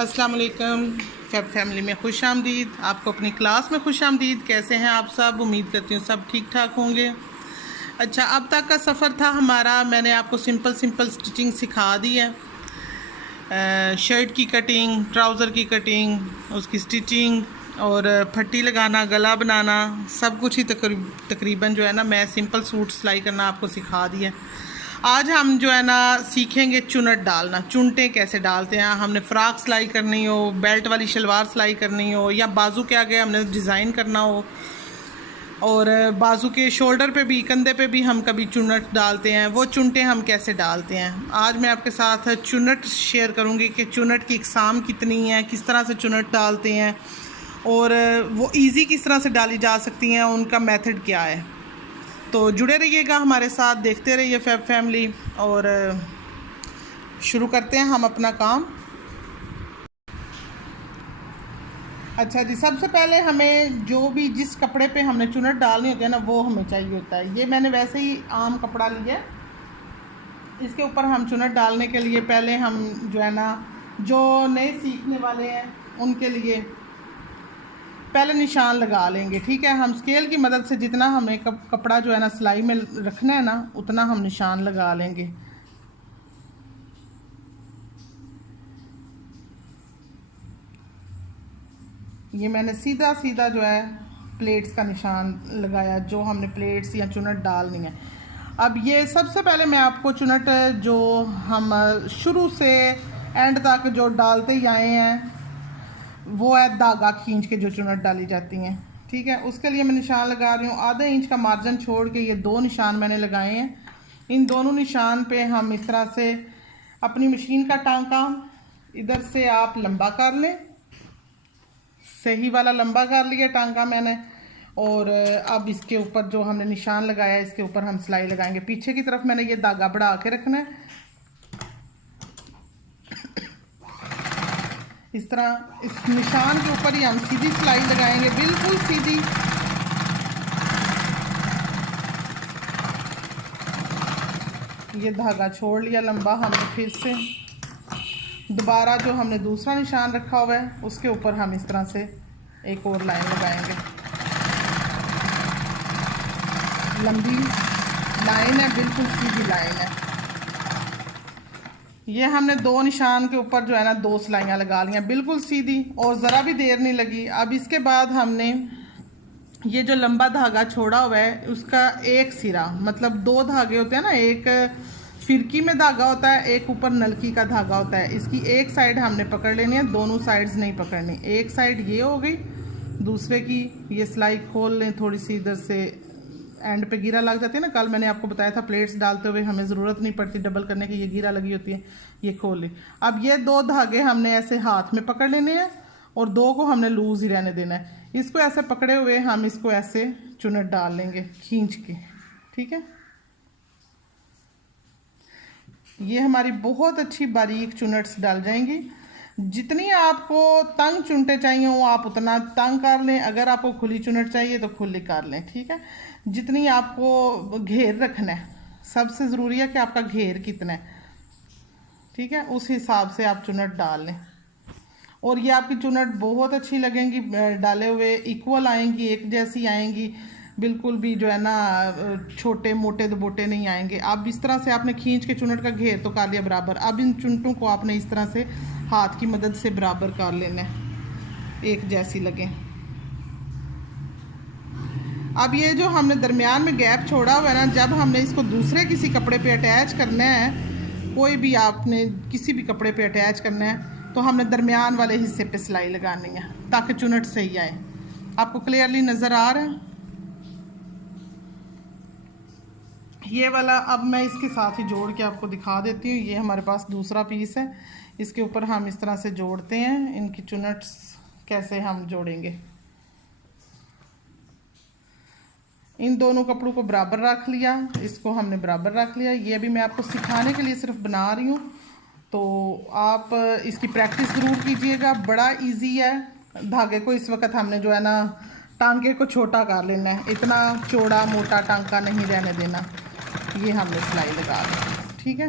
अस्सलाम वालेकुम सब फैमिली में खुश आमदीद। आपको अपनी क्लास में खुश आमदीद। कैसे हैं आप सब? उम्मीद करती हूँ सब ठीक ठाक होंगे। अच्छा, अब तक का सफ़र था हमारा, मैंने आपको सिंपल स्टिचिंग सिखा दी है। शर्ट की कटिंग, ट्राउज़र की कटिंग, उसकी स्टिचिंग और पट्टी लगाना, गला बनाना, सब कुछ ही तकरीबन जो है ना, मैं सिंपल सूट सिलाई करना आपको सिखा दिया। आज हम जो है ना सीखेंगे चुनट डालना। चुनटे कैसे डालते हैं। हमने फ़्रॉक सिलाई करनी हो, बेल्ट वाली शलवार सिलाई करनी हो, या बाजू के आगे हमने डिज़ाइन करना हो, और बाजू के शोल्डर पे भी, कंधे पे भी हम कभी चुनट डालते हैं। वो चुनटे हम कैसे डालते हैं, आज मैं आपके साथ चुनट शेयर करूँगी कि चुनट की इकसाम कितनी है, किस तरह से चुनट डालते हैं, और वो ईज़ी किस तरह से डाली जा सकती हैं, उनका मेथड क्या है। तो जुड़े रहिएगा हमारे साथ, देखते रहिए फैमिली। और शुरू करते हैं हम अपना काम। अच्छा जी, सबसे पहले हमें जो भी जिस कपड़े पे हमने चुनट डालनी होती है ना, वो हमें चाहिए होता है। ये मैंने वैसे ही आम कपड़ा लिया, इसके ऊपर हम चुनट डालने के लिए पहले हम जो है ना, जो नए सीखने वाले हैं उनके लिए पहले निशान लगा लेंगे। ठीक है, हम स्केल की मदद से जितना हमें कपड़ा जो है ना सिलाई में रखना है ना, उतना हम निशान लगा लेंगे। ये मैंने सीधा सीधा जो है प्लेट्स का निशान लगाया, जो हमने प्लेट्स या चुनट डालनी है। अब ये सबसे पहले मैं आपको चुनट जो हम शुरू से एंड तक जो डालते ही आए हैं, वो है धागा खींच के जो चुनट डाली जाती हैं। ठीक है, उसके लिए मैं निशान लगा रही हूँ। आधे इंच का मार्जिन छोड़ के ये दो निशान मैंने लगाए हैं। इन दोनों निशान पे हम इस तरह से अपनी मशीन का टांका इधर से आप लंबा कर लें, सही वाला लंबा कर लिया टांका मैंने। और अब इसके ऊपर जो हमने निशान लगाया है, इसके ऊपर हम सिलाई लगाएंगे। पीछे की तरफ मैंने ये धागा बढ़ा के रखना है, इस तरह इस निशान के ऊपर ही हम सीधी सिलाई लगाएंगे, बिल्कुल सीधी। ये धागा छोड़ लिया लंबा हमने, फिर से दोबारा जो हमने दूसरा निशान रखा हुआ है उसके ऊपर हम इस तरह से एक और लाइन लगाएंगे। लंबी लाइन है, बिल्कुल सीधी लाइन है। ये हमने दो निशान के ऊपर जो है ना दो सिलाइयाँ लगा ली हैं, बिल्कुल सीधी, और ज़रा भी देर नहीं लगी। अब इसके बाद हमने ये जो लंबा धागा छोड़ा हुआ है उसका एक सिरा, मतलब दो धागे होते हैं ना, एक फिरकी में धागा होता है, एक ऊपर नलकी का धागा होता है। इसकी एक साइड हमने पकड़ लेनी है, दोनों साइड्स नहीं पकड़नी। एक साइड ये हो गई, दूसरे की ये सिलाई खोल लें थोड़ी सी, इधर से एंड पे गिरा लग जाती है ना। कल मैंने आपको बताया था प्लेट्स डालते हुए हमें ज़रूरत नहीं पड़ती डबल करने की, ये गिरा लगी होती है, ये खोल ली। अब ये दो धागे हमने ऐसे हाथ में पकड़ लेने हैं और दो को हमने लूज ही रहने देना है। इसको ऐसे पकड़े हुए हम इसको ऐसे चुनट डाल लेंगे खींच के। ठीक है, ये हमारी बहुत अच्छी बारीक चुनट्स डाल जाएंगी। जितनी आपको तंग चुनटे चाहिए हो आप उतना तंग कर लें, अगर आपको खुली चुनट चाहिए तो खुली कर लें। ठीक है, जितनी आपको घेर रखना है, सबसे ज़रूरी है कि आपका घेर कितना है। ठीक है, उस हिसाब से आप चुनट डाल लें, और ये आपकी चुनट बहुत अच्छी लगेंगी डाले हुए, इक्वल आएंगी, एक जैसी आएंगी, बिल्कुल भी जो है ना छोटे मोटे दुबोटे नहीं आएंगे। अब इस तरह से आपने खींच के चुनट का घेर तो कर लिया बराबर। अब इन चुनटों को आपने इस तरह से हाथ की मदद से बराबर कर लेना है, एक जैसी लगे। अब ये जो हमने दरमियान में गैप छोड़ा हुआ है ना, जब हमने इसको दूसरे किसी कपड़े पे अटैच करना है, कोई भी आपने किसी भी कपड़े पे अटैच करना है, तो हमने दरमियान वाले हिस्से पे सिलाई लगानी है ताकि चुनट सही आए। आपको क्लियरली नज़र आ रहा है ये वाला? अब मैं इसके साथ ही जोड़ के आपको दिखा देती हूँ। ये हमारे पास दूसरा पीस है, इसके ऊपर हम इस तरह से जोड़ते हैं। इनकी चुनट्स कैसे हम जोड़ेंगे, इन दोनों कपड़ों को बराबर रख लिया, इसको हमने बराबर रख लिया। ये अभी मैं आपको सिखाने के लिए सिर्फ बना रही हूँ, तो आप इसकी प्रैक्टिस ज़रूर कीजिएगा। बड़ा इजी है। धागे को इस वक्त हमने जो है ना टांके को छोटा कर लेना है, इतना चौड़ा मोटा टांका नहीं रहने देना। ये हमने सिलाई लगा दी। ठीक है,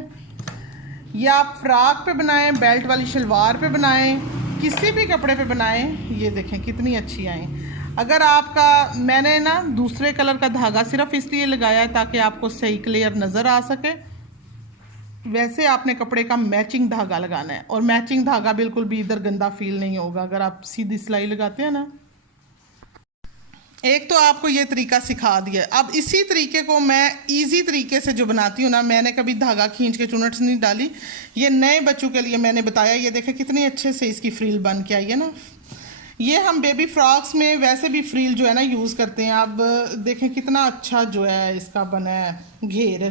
ये आप फ्रॉक पे बनाएं, बेल्ट वाली शलवार पे बनाएं, किसी भी कपड़े पे बनाएं, ये देखें कितनी अच्छी आई। अगर आपका, मैंने ना दूसरे कलर का धागा सिर्फ इसलिए लगाया है ताकि आपको सही क्लियर नज़र आ सके। वैसे आपने कपड़े का मैचिंग धागा लगाना है, और मैचिंग धागा बिल्कुल भी इधर गंदा फील नहीं होगा अगर आप सीधी सिलाई लगाते हैं ना। एक तो आपको ये तरीका सिखा दिया, अब इसी तरीके को मैं इजी तरीके से जो बनाती हूँ ना, मैंने कभी धागा खींच के चुनट्स नहीं डाली, ये नए बच्चों के लिए मैंने बताया। ये देखें कितनी अच्छे से इसकी फ्रिल बन के आई है ना। ये हम बेबी फ्रॉक्स में वैसे भी फ्रिल जो है ना यूज़ करते हैं। अब देखें कितना अच्छा जो है इसका बना है घेर।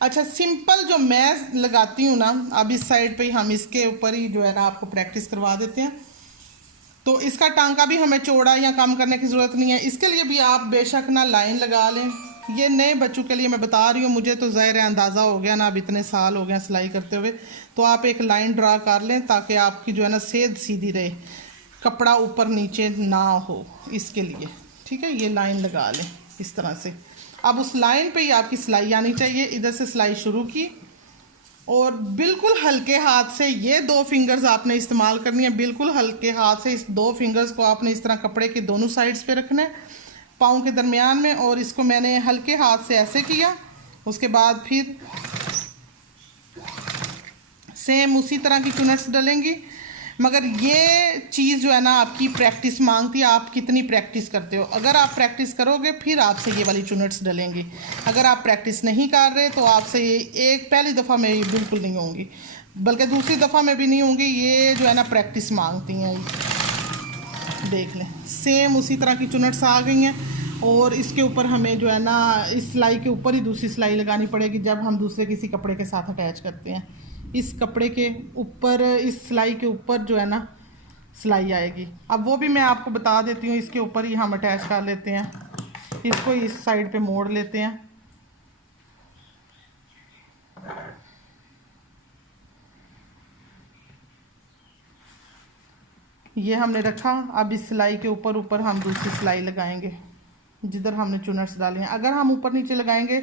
अच्छा, सिंपल जो मैं लगाती हूँ ना, अब इस साइड पे ही हम इसके ऊपर ही जो है ना आपको प्रैक्टिस करवा देते हैं। तो इसका टांका भी हमें चौड़ा या कम करने की ज़रूरत नहीं है, इसके लिए भी आप बेशक ना लाइन लगा लें। ये नए बच्चों के लिए मैं बता रही हूँ, मुझे तो ज़ाहिर है अंदाज़ा हो गया ना, अब इतने साल हो गए सिलाई करते हुए। तो आप एक लाइन ड्रा कर लें ताकि आपकी जो है ना सेध सीधी रहे, कपड़ा ऊपर नीचे ना हो, इसके लिए। ठीक है, ये लाइन लगा लें इस तरह से। अब उस लाइन पे ही आपकी सिलाई आनी चाहिए। इधर से सिलाई शुरू की और बिल्कुल हल्के हाथ से, ये 2 फिंगर्स आपने इस्तेमाल करनी है। बिल्कुल हल्के हाथ से इस 2 फिंगर्स को आपने इस तरह कपड़े के दोनों साइड्स पे रखना है, पाँव के दरमियान में। और इसको मैंने हल्के हाथ से ऐसे किया। उसके बाद फिर सेम उसी तरह की चुनट्स डलेंगी, मगर ये चीज़ जो है ना आपकी प्रैक्टिस मांगती है। आप कितनी प्रैक्टिस करते हो? अगर आप प्रैक्टिस करोगे फिर आपसे ये वाली चुनट्स डलेंगी। अगर आप प्रैक्टिस नहीं कर रहे तो आपसे ये एक पहली दफ़ा में ये बिल्कुल नहीं होंगी, बल्कि दूसरी दफ़ा में भी नहीं होंगी। ये जो है ना प्रैक्टिस मांगती हैं। देख लें, सेम उसी तरह की चुनट्स आ गई हैं। और इसके ऊपर हमें जो है ना इस सिलाई के ऊपर ही दूसरी सिलाई लगानी पड़ेगी जब हम दूसरे किसी कपड़े के साथ अटैच करते हैं। इस कपड़े के ऊपर, इस सिलाई के ऊपर जो है ना सिलाई आएगी। अब वो भी मैं आपको बता देती हूँ। इसके ऊपर ही हम अटैच कर लेते हैं, इसको इस साइड पे मोड़ लेते हैं। ये हमने रखा। अब इस सिलाई के ऊपर हम दूसरी सिलाई लगाएंगे जिधर हमने चुनट्स डाली हैं। अगर हम ऊपर नीचे लगाएंगे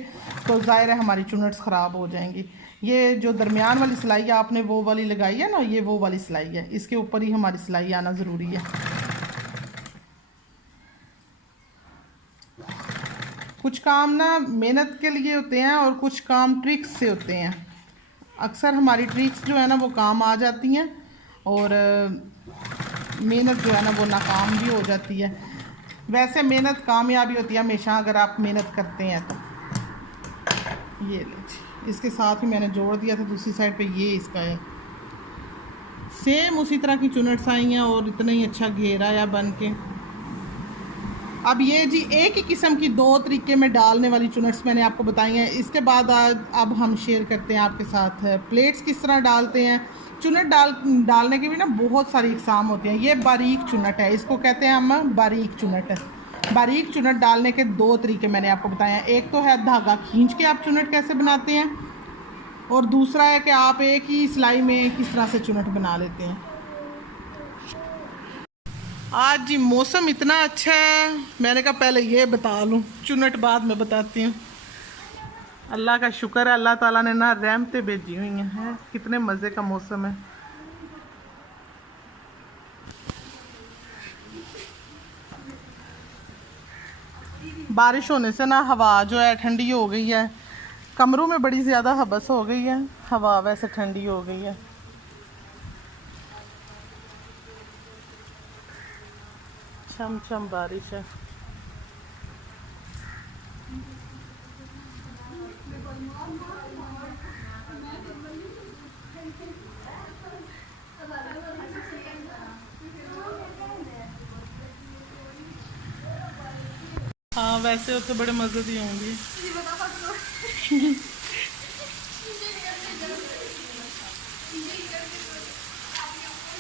तो ज़ाहिर है हमारी चुनट्स ख़राब हो जाएंगी। ये जो दरमियान वाली सिलाई है आपने वो वाली लगाई है ना, ये वो वाली सिलाई है, इसके ऊपर ही हमारी सिलाई आना ज़रूरी है। कुछ काम ना मेहनत के लिए होते हैं और कुछ काम ट्रिक्स से होते हैं। अक्सर हमारी ट्रिक्स जो है ना वो काम आ जाती हैं और मेहनत जो है ना वो नाकाम भी हो जाती है। वैसे मेहनत कामयाबी होती है हमेशा अगर आप मेहनत करते हैं तो। ये लीजिए, इसके साथ ही मैंने जोड़ दिया था दूसरी साइड पे। ये इसका है, सेम उसी तरह की चुनट्स आई हैं और इतना ही अच्छा घेरा या बन के। अब ये जी एक ही किस्म की 2 तरीके में डालने वाली चुनट्स मैंने आपको बताई हैं। इसके बाद अब हम शेयर करते हैं आपके साथ प्लेट्स किस तरह डालते हैं। चुनट डालने की भी ना बहुत सारी इकसाम होती हैं। ये बारीक चुनट है, इसको कहते हैं हम बारीक चुनट। बारीक चुनट डालने के 2 तरीके मैंने आपको बताए हैं। एक तो है धागा खींच के आप चुनट कैसे बनाते हैं, और दूसरा है कि आप एक ही सिलाई में किस तरह से चुनट बना लेते हैं। आज जी मौसम इतना अच्छा है, मैंने कहा पहले ये बता लूँ, चुनट बाद में बताती हूँ। अल्लाह का शुक्र है, अल्लाह ताला ने ना रहमतें भेजी हुई हैं। कितने मज़े का मौसम है। बारिश होने से ना हवा जो है ठंडी हो गई है। कमरों में बड़ी ज़्यादा हबस हो गई है, हवा वैसे ठंडी हो गई है। छम छम बारिश है। हाँ वैसे तो बड़े मज़े दी होंगी।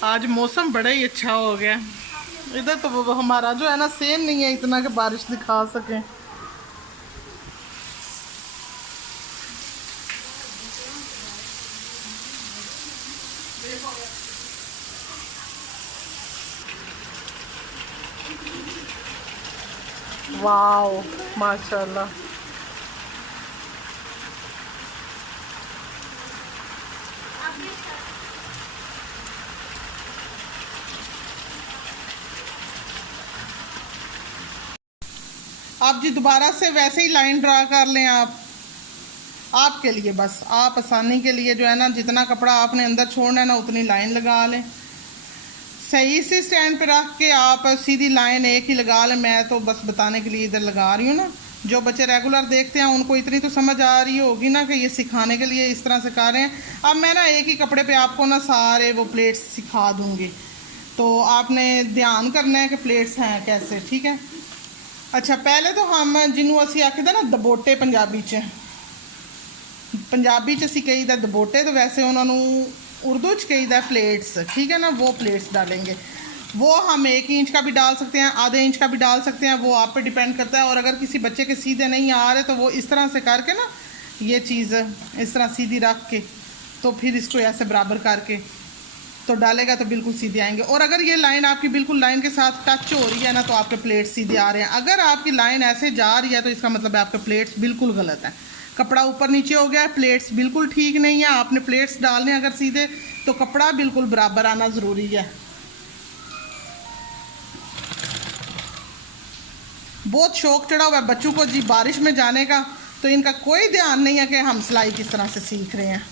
आज मौसम बड़ा ही अच्छा हो गया। इधर तो वो हमारा जो है ना सेम नहीं है इतना कि बारिश दिखा सके। वाओ माशाल्लाह। आप जी दोबारा से वैसे ही लाइन ड्रा कर लें। आप आपके लिए बस आप आसानी के लिए जो है ना, जितना कपड़ा आपने अंदर छोड़ना है ना उतनी लाइन लगा लें। सही से स्टैंड पे रख के आप सीधी लाइन एक ही लगा लें। मैं तो बस बताने के लिए इधर लगा रही हूँ ना। जो बच्चे रेगुलर देखते हैं उनको इतनी तो समझ आ रही होगी ना कि ये सिखाने के लिए इस तरह से कर रहे हैं। अब मैं ना एक ही कपड़े पे आपको ना सारे वो प्लेट्स सिखा दूँगी, तो आपने ध्यान करना है कि प्लेट्स हैं कैसे, ठीक है। अच्छा, पहले तो हम जिन्हों असी आखिदा ना दबोटे पंजाबी च असी कही दबोटे, तो वैसे उन्होंने उर्दू च कही प्लेट्स, ठीक है ना। वो प्लेट्स डालेंगे। वो हम 1 इंच का भी डाल सकते हैं, आधे इंच का भी डाल सकते हैं, वो आप पे डिपेंड करता है। और अगर किसी बच्चे के सीधे नहीं आ रहे तो वो इस तरह से करके ना, ये चीज़ इस तरह सीधी रख के, तो फिर इसको ऐसे बराबर करके तो डालेगा तो बिल्कुल सीधे आएंगे। और अगर ये लाइन आपकी बिल्कुल लाइन के साथ टच हो रही है ना, तो आपके प्लेट्स सीधे आ रहे हैं। अगर आपकी लाइन ऐसे जा रही है तो इसका मतलब है आपके प्लेट्स बिल्कुल गलत है। कपड़ा ऊपर नीचे हो गया है, प्लेट्स बिल्कुल ठीक नहीं है। आपने प्लेट्स डालने अगर सीधे, तो कपड़ा बिल्कुल बराबर आना ज़रूरी है। बहुत शौक चढ़ा हुआ है बच्चों को जी बारिश में जाने का, तो इनका कोई ध्यान नहीं है कि हम सिलाई किस तरह से सीख रहे हैं।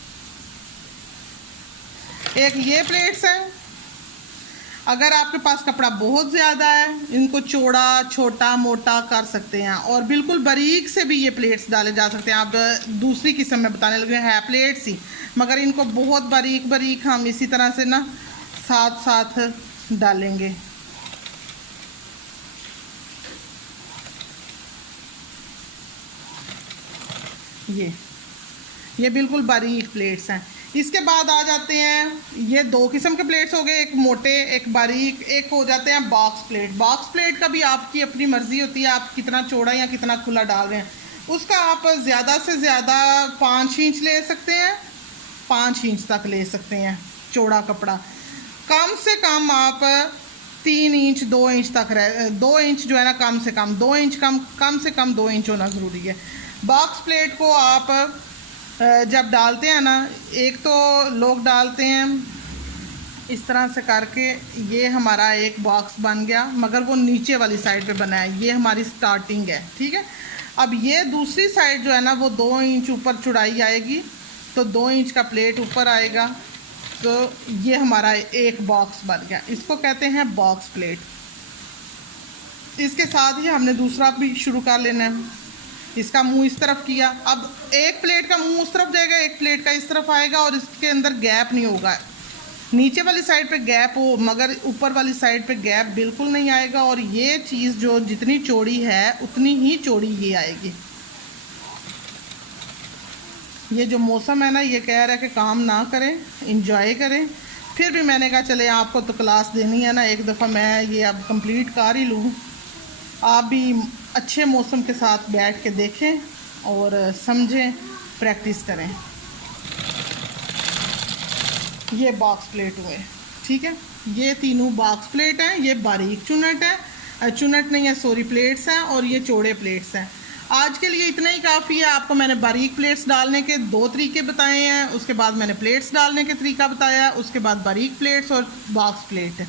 एक ये प्लेट्स हैं। अगर आपके पास कपड़ा बहुत ज़्यादा है, इनको चौड़ा छोटा मोटा कर सकते हैं, और बिल्कुल बारीक से भी ये प्लेट्स डाले जा सकते हैं। आप दूसरी किस्म में बताने लगे हैं प्लेट्स ही, मगर इनको बहुत बारीक बारीक हम इसी तरह से ना साथ साथ डालेंगे। ये बिल्कुल बारीक प्लेट्स हैं। इसके बाद आ जाते हैं, ये 2 किस्म के प्लेट्स हो गए, एक मोटे एक बारीक। एक हो जाते हैं बॉक्स प्लेट। बॉक्स प्लेट का भी आपकी अपनी मर्ज़ी होती है, आप कितना चौड़ा या कितना खुला डाल रहे हैं। उसका आप ज़्यादा से ज़्यादा 5 इंच ले सकते हैं, 5 इंच तक ले सकते हैं चौड़ा कपड़ा। कम से कम आप 3 इंच 2 इंच तक 2 इंच जो है ना, कम से कम 2 इंच, कम से कम 2 इंच होना ज़रूरी है। बॉक्स प्लेट को आप जब डालते हैं ना, एक तो लोग डालते हैं इस तरह से करके, ये हमारा एक बॉक्स बन गया, मगर वो नीचे वाली साइड पे बना है। ये हमारी स्टार्टिंग है, ठीक है। अब ये दूसरी साइड जो है ना, वो 2 इंच ऊपर चौड़ाई आएगी, तो 2 इंच का प्लेट ऊपर आएगा, तो ये हमारा एक बॉक्स बन गया। इसको कहते हैं बॉक्स प्लेट। इसके साथ ही हमने दूसरा भी शुरू कर लेना है। इसका मुंह इस तरफ किया। अब एक प्लेट का मुंह उस तरफ जाएगा, एक प्लेट का इस तरफ आएगा, और इसके अंदर गैप नहीं होगा। नीचे वाली साइड पे गैप हो, मगर ऊपर वाली साइड पे गैप बिल्कुल नहीं आएगा। और ये चीज़ जो जितनी चौड़ी है उतनी ही चौड़ी ये आएगी। ये जो मौसम है ना, ये कह रहा है कि काम ना करें, इंजॉय करें। फिर भी मैंने कहा चले आपको तो क्लास देनी है ना, एक दफ़ा मैं ये अब कंप्लीट कर ही लूँ। आप भी अच्छे मौसम के साथ बैठ के देखें और समझें, प्रैक्टिस करें। ये बॉक्स प्लेट हुए, ठीक है। ये तीनों बॉक्स प्लेट हैं। ये बारीक चुनट है, चुनट नहीं है सॉरी, प्लेट्स हैं, और ये चौड़े प्लेट्स हैं। आज के लिए इतना ही काफ़ी है। आपको मैंने बारीक प्लेट्स डालने के 2 तरीके बताए हैं, उसके बाद मैंने प्लेट्स डालने के तरीका बताया, उसके बाद बारीक प्लेट्स और बॉक्स प्लेट।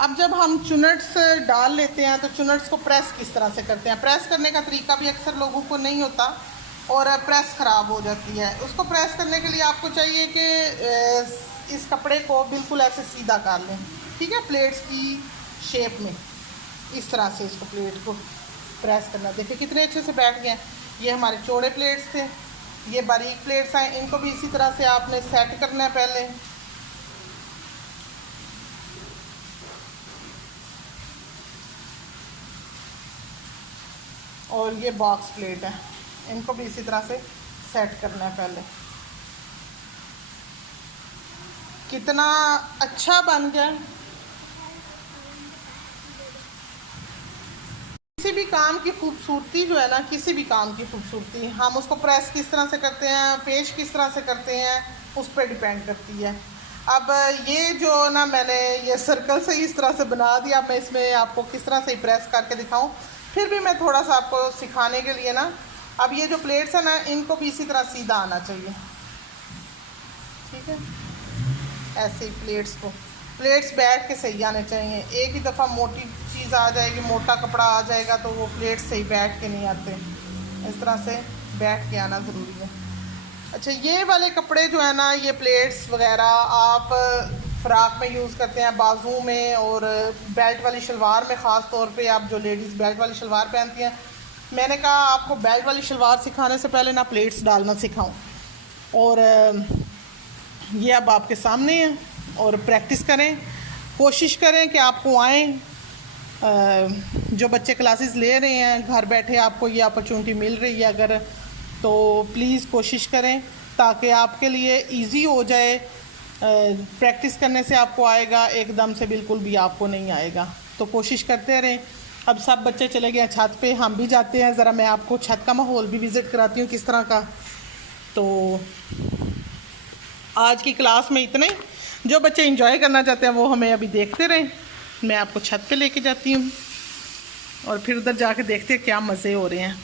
अब जब हम चुनट्स डाल लेते हैं तो चुनट्स को प्रेस किस तरह से करते हैं। प्रेस करने का तरीका भी अक्सर लोगों को नहीं होता और प्रेस ख़राब हो जाती है। उसको प्रेस करने के लिए आपको चाहिए कि इस कपड़े को बिल्कुल ऐसे सीधा कर लें, ठीक है, प्लेट्स की शेप में। इस तरह से इसको प्लेट को प्रेस करना। देखिए कितने अच्छे से बैठ गए। ये हमारे चौड़े प्लेट्स थे, ये बारीक प्लेट्स हैं। इनको भी इसी तरह से आपने सेट करना है पहले। और ये बॉक्स प्लेट है, इनको भी इसी तरह से सेट करना है पहले। कितना अच्छा बन गया। किसी भी काम की खूबसूरती जो है ना, किसी भी काम की खूबसूरती हम उसको प्रेस किस तरह से करते हैं, पेश किस तरह से करते हैं, उस पर डिपेंड करती है। अब ये जो ना मैंने ये सर्कल से इस तरह से बना दिया, मैं इसमें आपको किस तरह से प्रेस करके दिखाऊं। फिर भी मैं थोड़ा सा आपको सिखाने के लिए ना, अब ये जो प्लेट्स है ना, इनको भी इसी तरह सीधा आना चाहिए, ठीक है। ऐसे ही प्लेट्स बैठ के सही आने चाहिए। एक ही दफ़ा मोटी चीज़ आ जाएगी, मोटा कपड़ा आ जाएगा तो वो प्लेट सही बैठ के नहीं आते। इस तरह से बैठ के आना ज़रूरी है। अच्छा, ये वाले कपड़े जो है ना, ये प्लेट्स वगैरह आप फ़्राक में यूज़ करते हैं, बाजू में और बेल्ट वाली शलवार में। ख़ास तौर पे आप जो लेडीज़ बेल्ट वाली शलवार पहनती हैं, मैंने कहा आपको बेल्ट वाली शलवार सिखाने से पहले ना प्लेट्स डालना सिखाऊं। और ये अब आपके सामने है और प्रैक्टिस करें, कोशिश करें कि आपको आए। जो बच्चे क्लासेस ले रहे हैं घर बैठे, आपको ये अपॉर्चुनिटी मिल रही है अगर, तो प्लीज़ कोशिश करें ताकि आपके लिए इजी हो जाए। प्रैक्टिस करने से आपको आएगा, एकदम से बिल्कुल भी आपको नहीं आएगा, तो कोशिश करते रहें। अब सब बच्चे चले गए हैं छत पे, हम भी जाते हैं, ज़रा मैं आपको छत का माहौल भी विज़िट कराती हूँ किस तरह का। तो आज की क्लास में इतने ही। जो बच्चे एंजॉय करना चाहते हैं वो हमें अभी देखते रहें, मैं आपको छत पे लेके जाती हूँ और फिर उधर जाके देखते हैं क्या मज़े हो रहे हैं।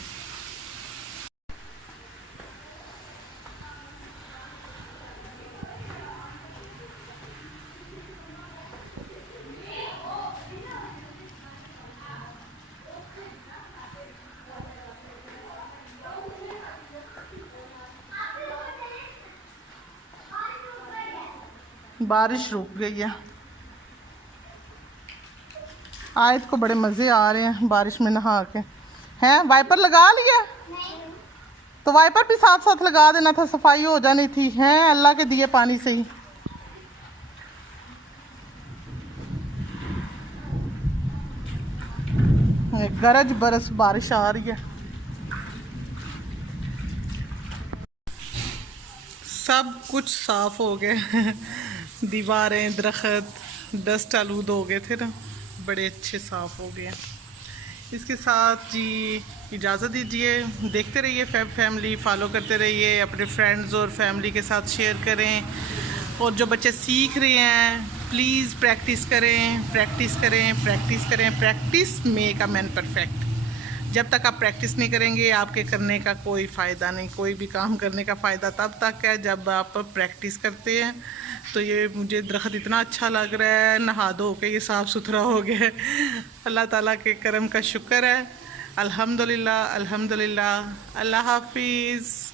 बारिश रुक गई है, आयत को बड़े मज़े आ रहे हैं बारिश में नहा के। हैं, वाइपर लगा लिया? तो वाइपर भी साथ साथ लगा देना था, सफाई हो जानी थी। हैं, अल्लाह के दिए पानी से ही। गरज बरस बारिश आ रही है। सब कुछ साफ हो गया दीवारें, दरख्त, डस्ट आलूद हो गए थे ना, बड़े अच्छे साफ हो गए। इसके साथ जी इजाज़त दीजिए। देखते रहिए फैब फैमिली, फॉलो करते रहिए, अपने फ्रेंड्स और फैमिली के साथ शेयर करें। और जो बच्चे सीख रहे हैं प्लीज़ प्रैक्टिस करें, प्रैक्टिस करें, प्रैक्टिस करें। Practice make a man perfect. जब तक आप प्रैक्टिस नहीं करेंगे आपके करने का कोई फ़ायदा नहीं। कोई भी काम करने का फ़ायदा तब तक है जब आप प्रैक्टिस करते हैं। तो ये मुझे दरख्त इतना अच्छा लग रहा है, नहा धो के ये साफ़ सुथरा हो गया है। अल्लाह ताला के करम का शुक्र है। अल्हम्दुलिल्लाह, अल्हम्दुलिल्लाह। अल्लाह हाफिज़।